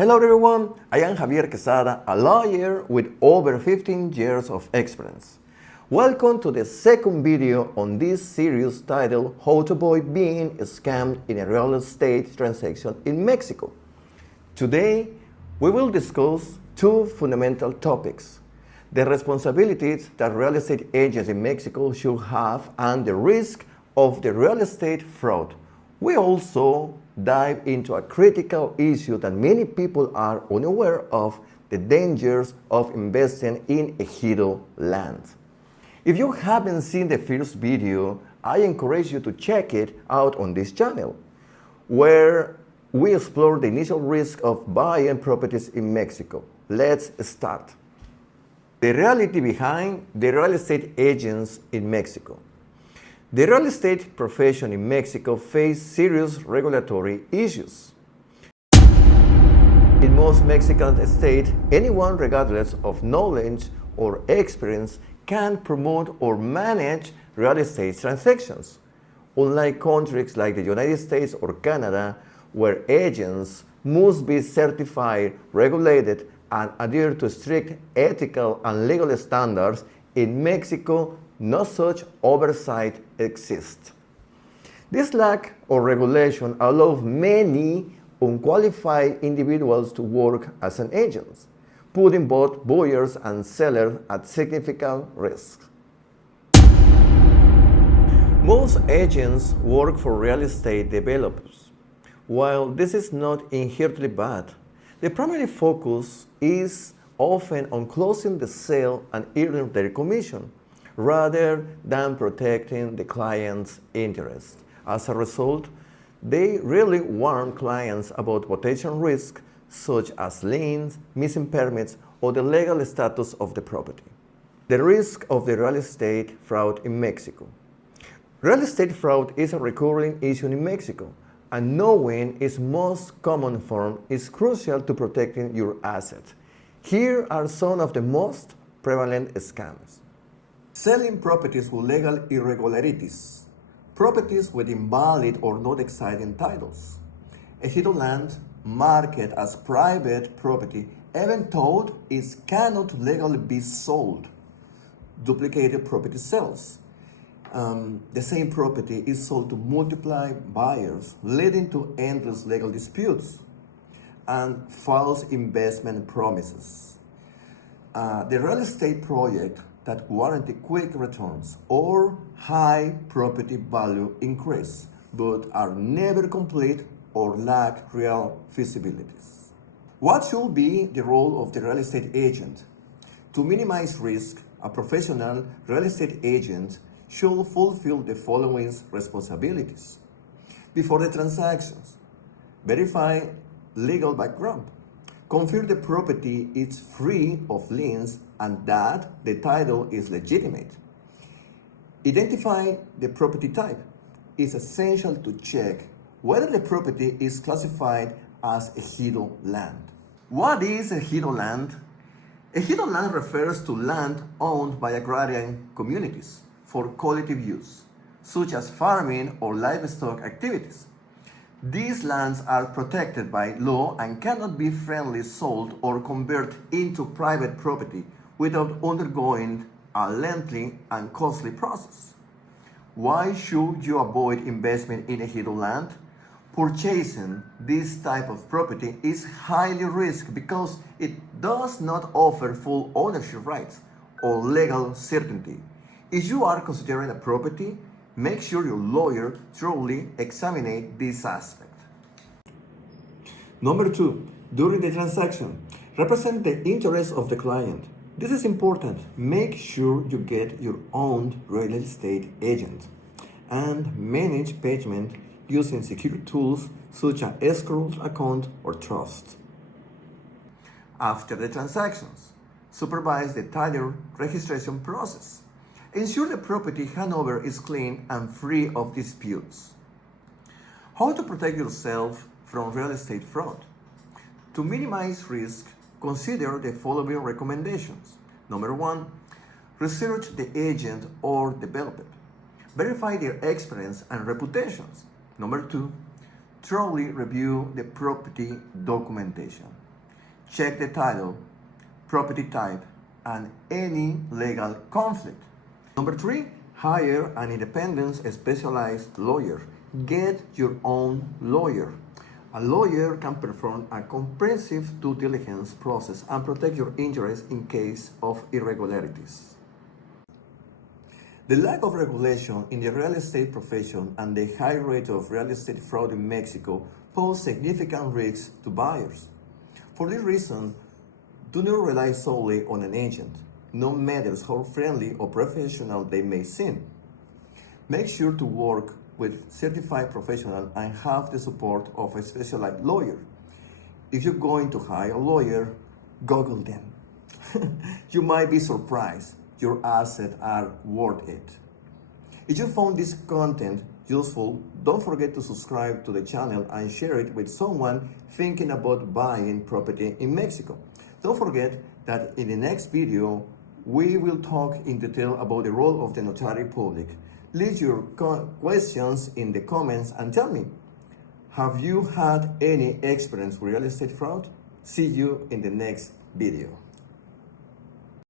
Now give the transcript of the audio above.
Hello everyone, I am Javier Quezada, a lawyer with over 15 years of experience. Welcome to the second video on this series titled How to Avoid Being Scammed in a Real Estate Transaction in Mexico. Today, we will discuss two fundamental topics: the responsibilities that real estate agents in Mexico should have and the risk of the real estate fraud. We also dive into a critical issue that many people are unaware of: the dangers of investing in ejido land. If you haven't seen the first video, I encourage you to check it out on this channel, where we explore the initial risk of buying properties in Mexico. Let's start. The reality behind the real estate agents in Mexico. The real estate profession in Mexico faces serious regulatory issues. In most Mexican states, anyone, regardless of knowledge or experience, can promote or manage real estate transactions. Unlike countries like the United States or Canada, where agents must be certified, regulated, and adhere to strict ethical and legal standards, in Mexico, no such oversight exists. This lack of regulation allows many unqualified individuals to work as an agent, putting both buyers and sellers at significant risk. Most agents work for real estate developers. While this is not inherently bad, the primary focus is often on closing the sale and earning their commission, rather than protecting the client's interests. As a result, they rarely warn clients about potential risks such as liens, missing permits, or the legal status of the property. The risk of the real estate fraud in Mexico. Real estate fraud is a recurring issue in Mexico, and knowing its most common form is crucial to protecting your assets. Here are some of the most prevalent scams. Selling properties with legal irregularities. Properties with invalid or not exciting titles. Ejido land marketed as private property, even though it cannot legally be sold. Duplicated property sales. The same property is sold to multiple buyers, leading to endless legal disputes. And false investment promises. The real estate project that guarantee quick returns or high property value increase, but are never complete or lack real feasibilities. What should be the role of the real estate agent? To minimize risk, a professional real estate agent should fulfill the following responsibilities. Before the transactions, verify legal background. Confirm the property is free of liens and that the title is legitimate. Identify the property type. It's essential to check whether the property is classified as ejido land. What is ejido land? Ejido land refers to land owned by agrarian communities for collective use, such as farming or livestock activities. These lands are protected by law and cannot be freely sold or converted into private property without undergoing a lengthy and costly process. Why should you avoid investment in ejido land? Purchasing this type of property is highly risky because it does not offer full ownership rights or legal certainty. If you are considering a property, make sure your lawyer thoroughly examines this aspect. Number 2, during the transaction, represent the interests of the client. This is important. Make sure you get your own real estate agent and manage payment using secure tools such as escrow account or trust. After the transactions, supervise the title registration process. Ensure the property handover is clean and free of disputes. How to protect yourself from real estate fraud? To minimize risk, consider the following recommendations. Number 1, research the agent or developer. Verify their experience and reputations. Number 2, thoroughly review the property documentation. Check the title, property type, and any legal conflict. Number 3, hire an independent specialized lawyer. Get your own lawyer. A lawyer can perform a comprehensive due diligence process and protect your interests in case of irregularities. The lack of regulation in the real estate profession and the high rate of real estate fraud in Mexico pose significant risks to buyers. For this reason, do not rely solely on an agent, no matter how friendly or professional they may seem. Make sure to work with certified professionals and have the support of a specialized lawyer. If you're going to hire a lawyer, Google them. You might be surprised. Your assets are worth it. If you found this content useful, don't forget to subscribe to the channel and share it with someone thinking about buying property in Mexico. Don't forget that in the next video, we will talk in detail about the role of the notary public. Leave your questions in the comments and tell me, have you had any experience with real estate fraud? See you in the next video.